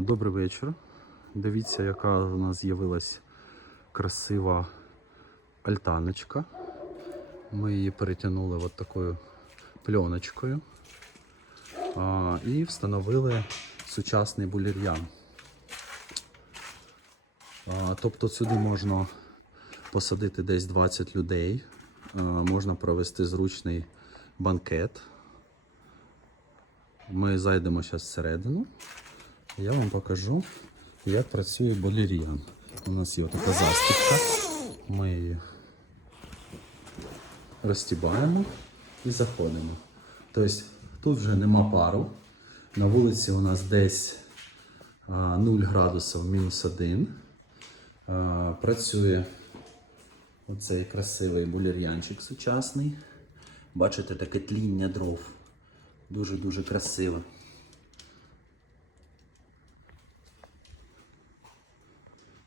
Добрий вечір. Дивіться, яка у нас з'явилась красива альтаночка. Ми її перетягнули от такою пленочкою і встановили сучасний булір'ян. Тобто сюди можна посадити десь 20 людей, можна провести зручний банкет. Ми зайдемо зараз всередину. Я вам покажу, як працює болір'ян. У нас є така застібка. Ми її розтібаємо і заходимо. Тобто тут вже нема пару. На вулиці у нас десь 0 градусів мінус 1. Працює оцей красивий булір'янчик сучасний. Бачите, таке тління дров. Дуже-дуже красиво.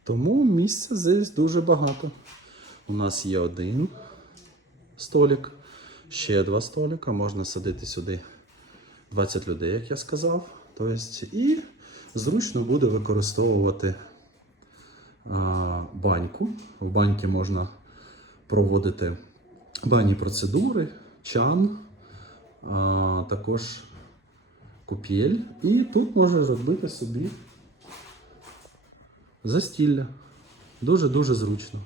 Тому місця здесь дуже багато. У нас є один столик, ще два столика. Можна садити сюди 20 людей, як я сказав. Тобто, і зручно буде використовувати а, баньку. В баньці можна проводити банні процедури, чан, а, також куп'єль. І тут можна зробити собі застілля. Дуже-дуже зручно.